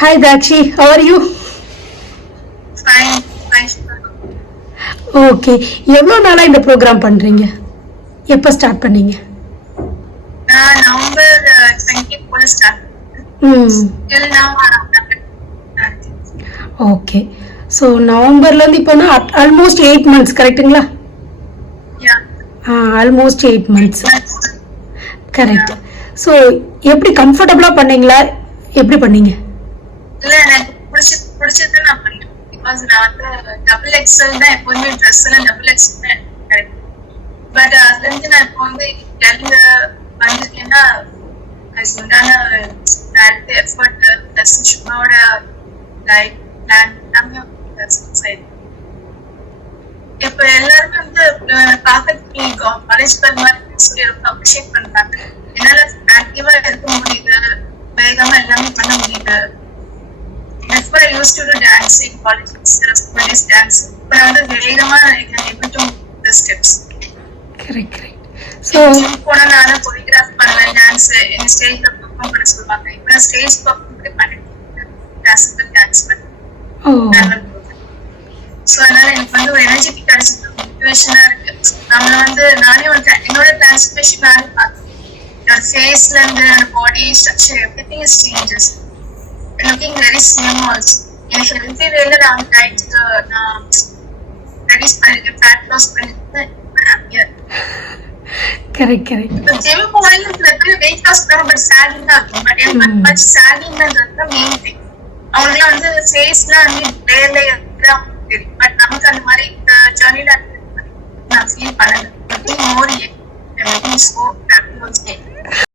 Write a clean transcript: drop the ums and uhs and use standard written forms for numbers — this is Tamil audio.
Hi Dakshi, how are you? Fine, fine. Okay. எவ்வளோ நாளா இந்த ப்ரோக்ராம் பண்றீங்க? எப்போ ஸ்டார்ட் பண்ணீங்க? நான் நவம்பர் 20 போல start hmm. till now okay. So நவம்பர்லேருந்து இப்போனா ஆல்மோஸ்ட் 8 months கரெக்ட்டுங்களா? yeah almost 8 months. months. Correct. So எப்படி கம்ஃபர்டபுளாக பண்ணீங்களா? எப்படி பண்ணீங்க? இல்ல எனக்கு பிடிச்சது நான் பண்ணேன் பிகாஸ் நான் வந்து டபுள் எக்ஸ்எல் தான் எப்போதுமே ட்ரெஸ் எல்லாம் டபுள் எக்ஸ்எல் தான் கிடைக்கும். பட் அதுல இருந்து நான் இப்போ வந்து எங்க வந்திருக்கேன்னா அதுக்கு உண்டான நான் எடுத்த எஃபர்ட் பிளஸ் சும்மாவோட லைஃப் பிளான் எல்லாமே சைடு இப்ப எல்லாருமே வந்து பாக்கிறதுக்கு காலேஜ் பேர் மாதிரி சொல்லி ரொம்ப அப்ரிஷியேட் பண்றாங்க. என்னால ஆக்டிவா இருக்க முடியுது, வேகமா எல்லாமே பண்ண முடியுது. Before I used to do dancing, college police dance. But I was வேகமா I can able to move the steps. Correct correct. So போனா நான் கொரியோகிராஃப் பண்ணுவேன், டான்ஸ் இந்த ஸ்டேஜ்ல பெர்ஃபார்ம் பண்ண சொல்லுவாங்க. இப்போ நான் ஸ்டேஜ் பெர்ஃபார்ம் பண்ணிட்டு கிளாசிக்கல் டான்ஸ் பண்ணுவேன். ஸோ அதனால எனக்கு வந்து ஒரு எனர்ஜெட்டிக் கிடைச்சது, மோட்டிவேஷனா இருக்கு. நம்மள வந்து நானே ஒரு என்னோட டிரான்ஸ்ஃபர்மேஷன் நானே பார்த்தேன். என்னோட ஃபேஸ்ல இருந்து பாடி structure everything is changes. Looking very slim also. எனக்கு ஹெல்த்தி வேல நான் டயட் நான் ரெடியூஸ் பண்ணிருக்கேன், ஃபேட் லாஸ் பண்ணிருக்கேன். ஹாப்பியா கரெக்ட் கரெக்ட். இப்போ ஜிம் போனாலும் சில பேர் வெயிட் லாஸ் பண்ண பட் சாகிங்கா இருக்கும். பட் எனக்கு மச் சாகிங்ன்றது மெயின் திங். அவங்களுக்குலாம் வந்து ஃபேஸ்லாம் வந்து லேயர் தெரியும். பட் நமக்கு அந்த மாதிரி இந்த ஜர்னில நான் ஃபீல் பண்ணல. மோர் சோ ஹாப்பி